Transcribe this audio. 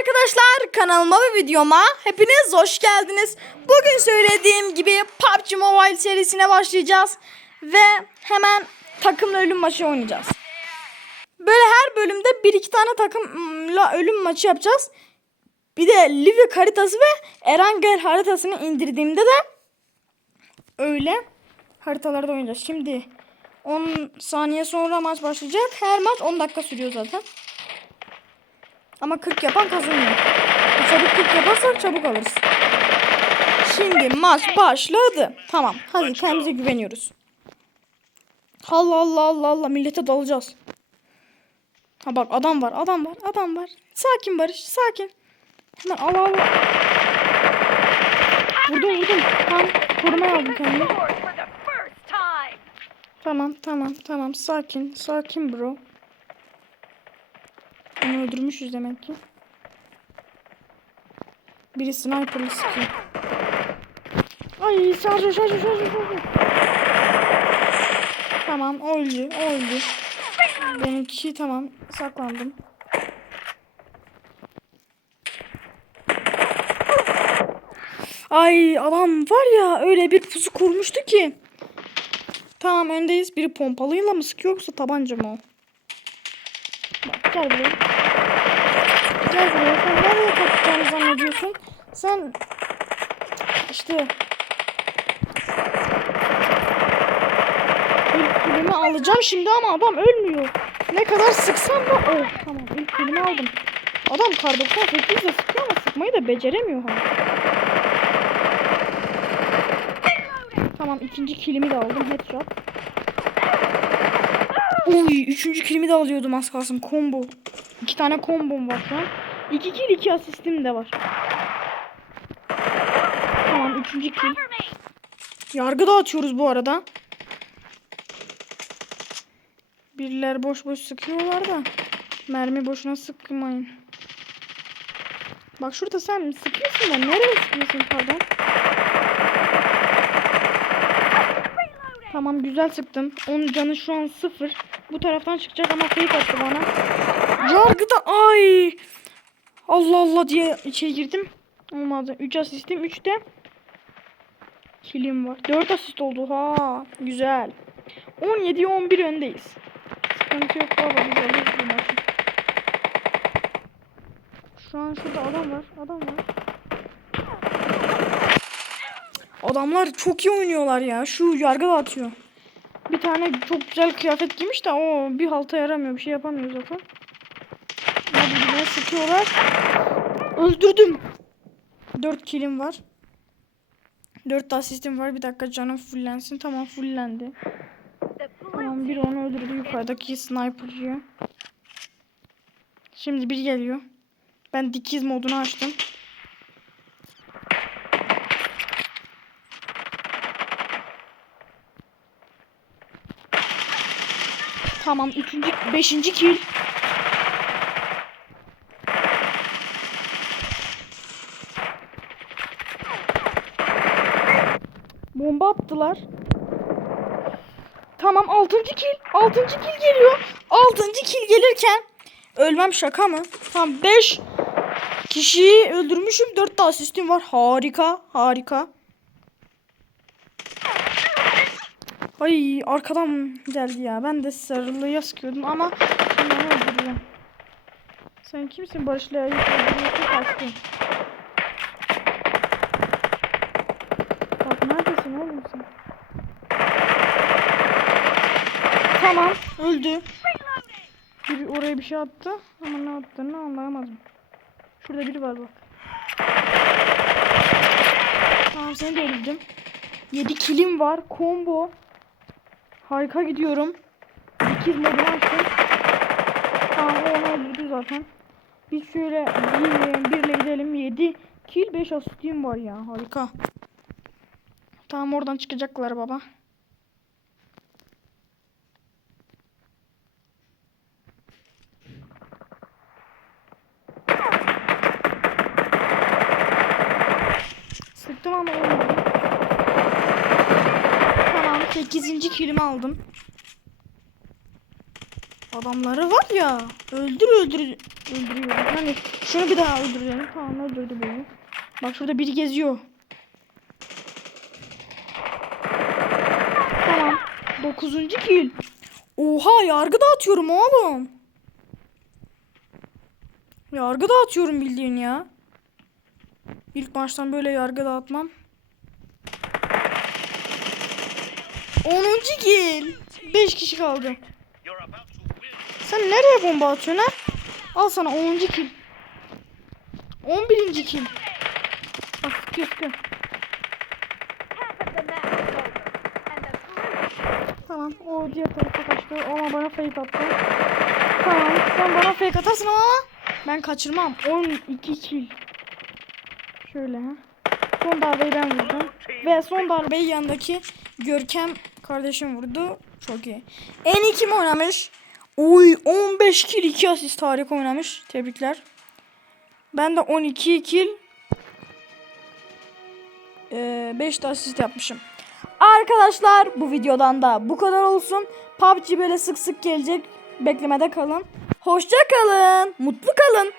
arkadaşlar kanalıma ve videoma hepiniz hoş geldiniz. Bugün söylediğim gibi PUBG Mobile serisine başlayacağız ve hemen takımla ölüm maçı oynayacağız. Böyle her bölümde bir iki tane takımla ölüm maçı yapacağız. Bir de Livik haritası ve Erangel haritasını indirdiğimde de öyle haritalarda oynayacağız. Şimdi 10 saniye sonra maç başlayacak. Her maç 10 dakika sürüyor zaten. Ama 40 yapan kazanıyor. Çabuk 40 yaparsak çabuk alırız. Şimdi maç başladı. Tamam. Hadi kendimize güveniyoruz. Allah Allah Allah Allah millete dalacağız. Ha bak adam var adam var adam var. Sakin Barış sakin. Hemen al al. Vurdum vurdum. Tamam korumaya aldım kendimi. Tamam tamam tamam sakin sakin bro. Onu öldürmüşüz demek ki. Biri sniper'lı sıkıyor. Ay şarjı şarjı şarjı şarjı. Tamam öldü öldü. Benimki tamam saklandım. Ay adam var ya öyle bir pusu kurmuştu ki. Tamam öndeyiz. Biri pompalıyla mı sıkıyor yoksa tabanca mı o? Gel buraya. Gel buraya. Sen nereye kaçacağını zannediyorsun? Sen işte ilk filmi alacağım şimdi ama adam ölmüyor. Ne kadar sıksam da oh tamam ilk filmi aldım. Adam kar 98 ile sıkıyor ama sıkmayı da beceremiyor hani. Tamam ikinci kilimi de aldım headshot. Uy üçüncü kilimi de alıyordum az kalsın combo. İki tane kombom var şu an. İki kill iki asistim de var. Tamam üçüncü kill. Yargı dağıtıyoruz bu arada. Birileri boş boş sıkıyorlar da. Mermi boşuna sıkmayın. Bak şurada sen sıkıyorsun da nereye sıkıyorsun pardon? Tamam güzel sıktım. Onun canı şu an sıfır. Bu taraftan çıkacak ama fake attı bana. Yargıda ay. Allah Allah diye içeri girdim. Olmadı. 3 asistim 3 de kilim var. 4 asist oldu ha. Güzel. 17'ye 11 öndeyiz. Sıkıntı yok baba. Biz alırız bu maçı. Şu an şurada adam var. Adam var. Adamlar çok iyi oynuyorlar ya. Şu yargı atıyor. Bir tane çok güzel kıyafet giymiş de o bir halta yaramıyor. Bir şey yapamıyor zaten. Birbirine sıkıyorlar. Öldürdüm. 4 kilim var. 4 asistim var. Bir dakika canım fullensin. Tamam fullendi. Tamam bir onu öldürdü yukarıdaki sniper'cıyı. Şimdi bir geliyor. Ben dikiz modunu açtım. Tamam üçüncü, beşinci kill. Bomba attılar. Tamam 6. kill. 6. kill geliyor. 6. kill gelirken ölmem şaka mı? Tamam 5 kişiyi öldürmüşüm. 4 de asistim var. Harika. Harika. Ay arkadan geldi ya. Ben de sarılıya sıkıyordum ama onu öldüreceğim. Sen kimsin Barış'la ayıp öldürüyorsun kaçtın. Bak neredesin oğlum sen? Tamam öldü. Biri oraya bir şey attı ama ne attığını anlayamadım. Şurada biri var bak. Tamam seni de öldürdüm. 7 kilim var. Combo. Harika gidiyorum. 8 modunu açtım. Tamam o onu öldürdü zaten. Biz şöyle bir, birle gidelim. 7 kill 5 asistim var ya. Harika. Tamam oradan çıkacaklar baba. Sıktım ama olmadı. Tamam 8. kilimi aldım. adamları var ya. Öldür öldür öldürüyor. Hani şunu bir daha öldürelim. Tamam öldürdü beni. Bak şurada biri geziyor. Tamam. Dokuzuncu kill. Oha yargı dağıtıyorum oğlum. Yargı dağıtıyorum bildiğin ya. İlk baştan böyle yargı dağıtmam. 10. kill. 5 kişi kaldı. Sen nereye bomba atıyorsun ha? Al sana 10. kill. 11. kill. Bak sıkıyor Tamam o diğer tarafa kaçtı. Ama bana fake attı. Tamam sen bana fake atarsın ama ben kaçırmam. 12 kill. Şöyle ha. Son darbeyi ben vurdum. Ve son darbeyi yanındaki Görkem kardeşim vurdu. Çok iyi. En iyi kim oynamış? Oy 15 kill 2 asist harika oynamış. Tebrikler. Ben de 12 kill 5 de asist yapmışım. Arkadaşlar bu videodan da bu kadar olsun. PUBG böyle sık sık gelecek. Beklemede kalın. Hoşça kalın. Mutlu kalın.